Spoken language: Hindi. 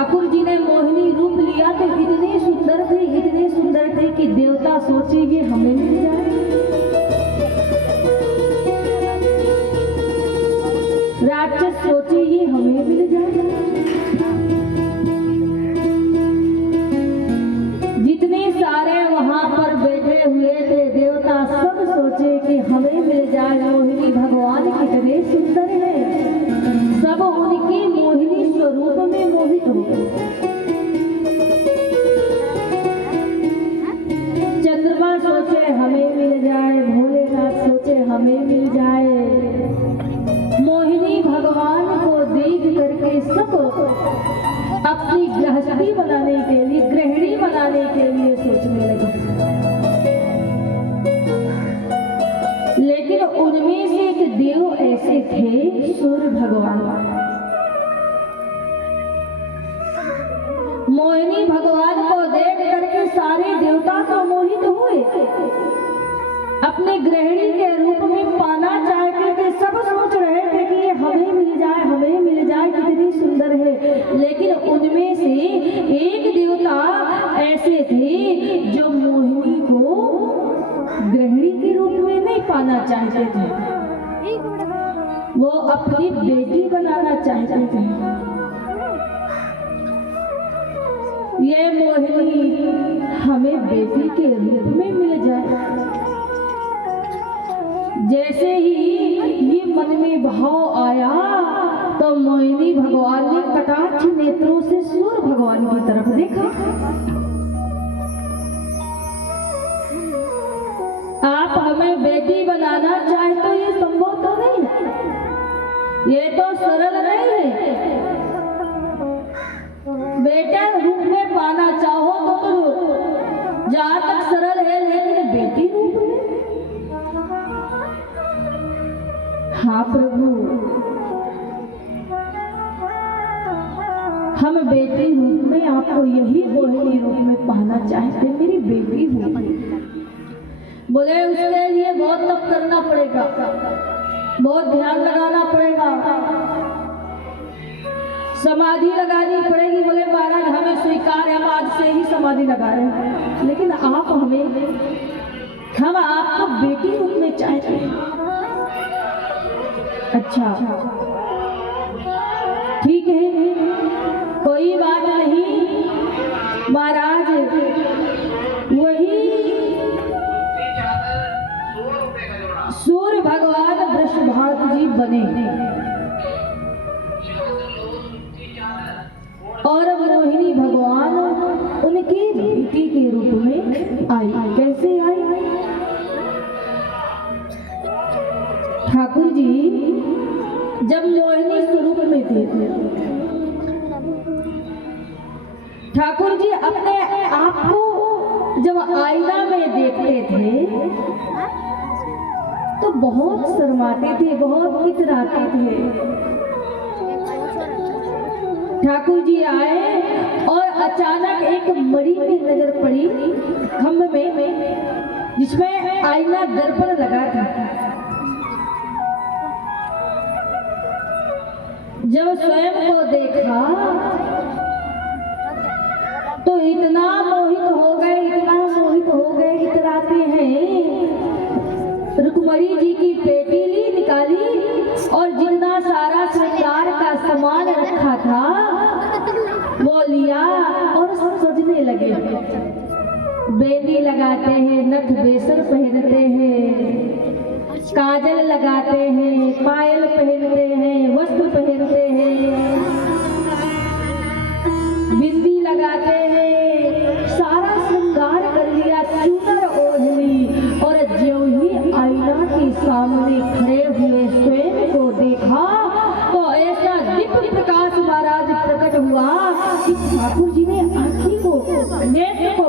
ठाकुर जी ने मोहिनी रूप लिया तो इतने सुंदर थे कि देवता सोचे ये हमें मिल जाए, राक्षस सोचे ये हमें मिल जाए। जितने सारे वहां पर बैठे हुए थे देवता सब सोचे कि हमें मिल जाए, मोहिनी भगवान कितने सुंदर है। सब उनकी मोहिनी स्वरूप में मोहित हो गए। चंद्रमा सोचे हमें मिल जाए, भोलेनाथ सोचे हमें मिल जाए। मोहिनी भगवान को देख करके सब अपनी गृहस्थी बनाने के लिए, गृहिणी बनाने के लिए सोचने लगे। लेकिन उनमें से एक देव ऐसे थे, सूर्य भगवान। मोहिनी भगवान को देख करके सारे देवता तो मोहित हुए, अपने गृहिणी के रूप में पाना चाहते थे। सब सोच रहे थे कि ये हमें मिल जाए, हमें मिल जाए, कितनी सुंदर है। लेकिन उनमें से एक देवता ऐसे थे जो मोहिनी को गृहिणी के रूप में नहीं पाना चाहते थे, वो अपनी बेटी बनाना चाहते थे। ये मोहिनी हमें बेटी के रूप में मिल जाए। जैसे ही ये मन में भाव आया तो मोहिनी भगवान ने कटाक्ष नेत्रों से सूर्य भगवान की तरफ देखा। आप हमें बेटी बनाना चाहे तो ये संभव तो नहीं है, ये तो सरल नहीं है। बेटा रूप में पाना चाहो तो जहाँ तक सरल है, लेकिन बेटी रूप में? हाँ प्रभु, हम बेटी रूप में आपको यही मोहिनी रूप में पाना चाहते, मेरी बेटी हो। बोले उसके लिए बहुत तप करना पड़ेगा, बहुत ध्यान लगाना पड़ेगा, समाधि लगानी पड़ेगी। बोले महाराज हमें स्वीकार है, हम आज से ही समाधि लगा रहे हैं, लेकिन आप हम आपको बेटी रूप में चाहते हैं। अच्छा ठीक है, कोई बात नहीं महाराज। वही सूर्य भगवान वृषभानु जी बने और मोहिनी भगवान उनकी बेटी के रूप में आई। कैसे आई? ठाकुर जी जब मोहिनी स्वरूप में थे, ठाकुर जी अपने आप को जब आईना में देखते थे तो बहुत शर्माते थे, बहुत इतराते थे। ठाकुर जी आए और अचानक एक मणि में नजर पड़ी, खम्भ में, जिसमें आईना दर्पण लगा था। जब स्वयं को देखा तो इतना मोहित हो गए, इतराते हैं। रुक्मणी जी की पेटीली निकाली और जितना सारा श्रृंगार का सामान रखा था वो लिया और सजने लगे। बेदी लगाते हैं, नथ बेसर पहनते हैं, काजल लगाते हैं, पायल पहनते हैं, वस्त्र पहनते हैं, बिंदी लगाते हैं, सारा श्रृंगार कर लिया, चूनर ओढ़ ली। और ज्यों ही आईना के सामने खड़े हुए स्वयं को देखा तो ऐसा दिव्य प्रकाश महाराज प्रकट हुआ कि ठाकुर जी ने आंखी को, नेत्र को